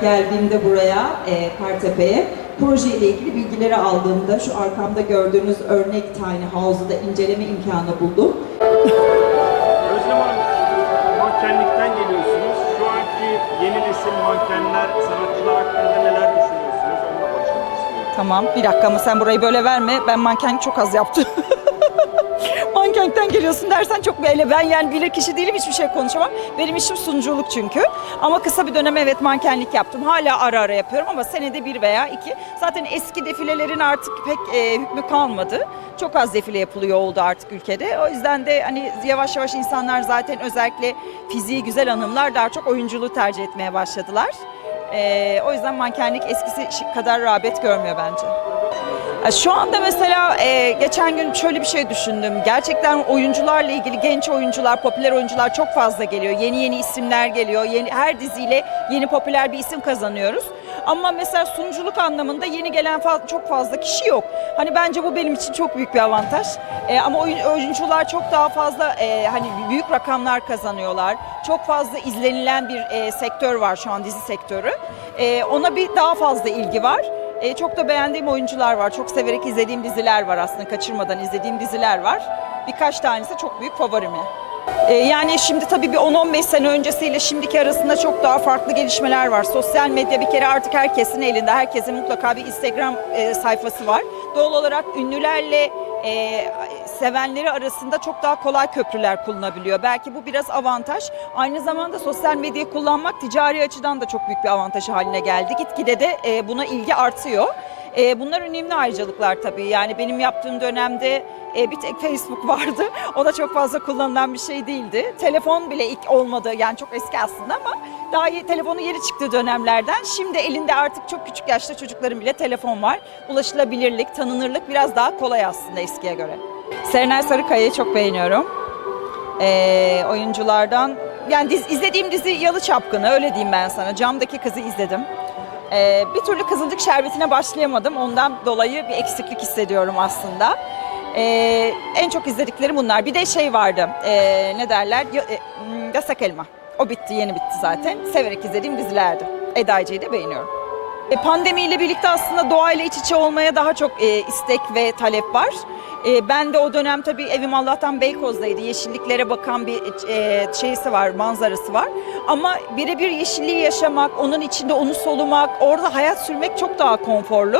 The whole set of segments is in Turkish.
olarak geldiğimde buraya, e, Kartepe'ye, projeyle ilgili bilgileri aldığımda şu arkamda gördüğünüz örnek tiny house'u da inceleme imkanı buldum. Özlem Hanım, mankenlikten geliyorsunuz. Şu anki yeni nesil mankenler, sanatçılar hakkında neler düşünüyorsunuz? Onunla başlamak istiyorum. Tamam bir dakika ama sen burayı böyle verme. Ben mankenlik çok az yaptım. Mankenlikten geliyorsun dersen çok böyle ben yani bilir kişi değilim hiçbir şey konuşamam. Benim işim sunuculuk çünkü. Ama kısa bir dönem evet mankenlik yaptım. Hala ara ara yapıyorum ama senede bir veya iki. Zaten eski defilelerin artık pek e, hükmü kalmadı. Çok az defile yapılıyor oldu artık ülkede. O yüzden de hani yavaş yavaş insanlar zaten özellikle fiziği güzel hanımlar daha çok oyunculuğu tercih etmeye başladılar. E, o yüzden mankenlik eskisi kadar rağbet görmüyor bence. Şu anda mesela e, geçen gün şöyle bir şey düşündüm. Gerçekten oyuncularla ilgili genç oyuncular, popüler oyuncular çok fazla geliyor. Yeni yeni isimler geliyor. Yeni, her diziyle yeni popüler bir isim kazanıyoruz. Ama mesela sunuculuk anlamında yeni gelen çok fazla kişi yok. Hani bence bu benim için çok büyük bir avantaj. E, ama oyun- oyuncular çok daha fazla e, hani büyük rakamlar kazanıyorlar. Çok fazla izlenilen bir sektör var şu an dizi sektörü. Ona bir daha fazla ilgi var. E, çok da beğendiğim oyuncular var. Çok severek izlediğim diziler var aslında. Kaçırmadan izlediğim diziler var. Birkaç tanesi çok büyük favorimi. E, yani şimdi tabii bir 10-15 sene öncesiyle şimdiki arasında çok daha farklı gelişmeler var. Sosyal medya bir kere artık herkesin elinde. Herkesin mutlaka bir Instagram e, sayfası var. Doğal olarak ünlülerle e, sevenleri arasında çok daha kolay köprüler kullanabiliyor. Belki bu biraz avantaj. Aynı zamanda sosyal medyayı kullanmak ticari açıdan da çok büyük bir avantaj haline geldi. Gitgide de e, buna ilgi artıyor. E, bunlar önemli ayrıcalıklar tabii. Yani benim yaptığım dönemde e, bir tek Facebook vardı. O da çok fazla kullanılan bir şey değildi. Telefon bile ilk olmadı. Yani çok eski aslında ama daha iyi, telefonu yeni çıktığı dönemlerden. Şimdi elinde artık çok küçük yaşta çocukların bile telefon var. Ulaşılabilirlik, tanınırlık biraz daha kolay aslında eskiye göre. Serenay Sarıkaya'yı çok beğeniyorum. Ee, oyunculardan yani diz, izlediğim dizi Yalı Çapkını öyle diyeyim ben sana. Camdaki kızı izledim. Ee, bir türlü Kızılcık Şerbeti'ne başlayamadım. Ondan dolayı bir eksiklik hissediyorum aslında. Ee, en çok izlediklerim bunlar. Bir de şey vardı. ee, ne derler? Ya- e, hmm, Yasak Elma. O bitti, yeni bitti zaten. Severek izlediğim dizilerdi. Eda Ece'yi de beğeniyorum. E, Pandemiyle birlikte aslında doğayla iç içe olmaya daha çok e, istek ve talep var. E, ben de o dönem tabii evim Allah'tan Beykoz'daydı. Yeşilliklere bakan bir e, şeysi var, manzarası var. Ama birebir yeşilliği yaşamak, onun içinde onu solumak, orada hayat sürmek çok daha konforlu.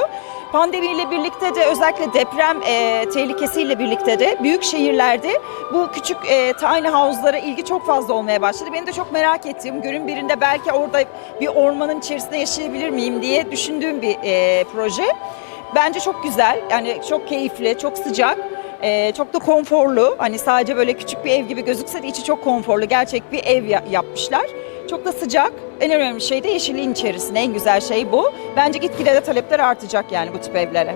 Pandemiyle birlikte de özellikle deprem e, tehlikesiyle birlikte de büyük şehirlerde bu küçük e, tiny house'lara ilgi çok fazla olmaya başladı. Benim de çok merak ettiğim, günün birinde belki orada bir ormanın içerisinde yaşayabilir miyim diye düşündüğüm bir e, proje. Bence çok güzel, yani çok keyifli, çok sıcak. e, çok da konforlu. Hani sadece böyle küçük bir ev gibi gözükse de içi çok konforlu. Gerçek bir ev ya- yapmışlar. Çok da sıcak. En önemli şey de yeşilliğin içerisinde. En güzel şey bu. Bence gitgide de talepler artacak yani bu tip evlere.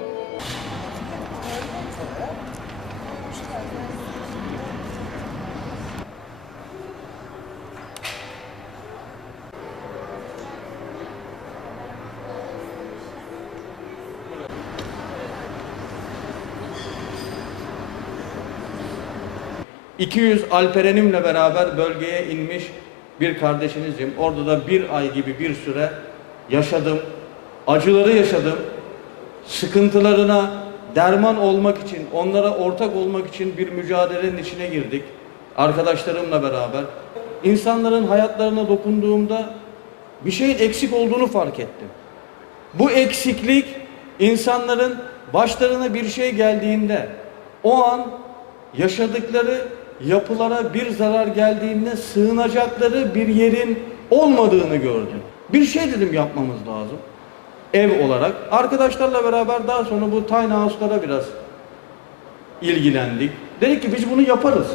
...200 alperenimle beraber bölgeye inmiş bir kardeşinizim. Orada da bir ay gibi bir süre yaşadım. Acıları yaşadım. Sıkıntılarına derman olmak için, onlara ortak olmak için bir mücadelenin içine girdik. Arkadaşlarımla beraber. İnsanların hayatlarına dokunduğumda bir şeyin eksik olduğunu fark ettim. Bu eksiklik insanların başlarına bir şey geldiğinde o an yaşadıkları yapılara bir zarar geldiğinde sığınacakları bir yerin olmadığını gördüm. Bir şey dedim yapmamız lazım ev olarak. Arkadaşlarla beraber daha sonra bu tiny house'lara biraz ilgilendik. Dedik ki biz bunu yaparız.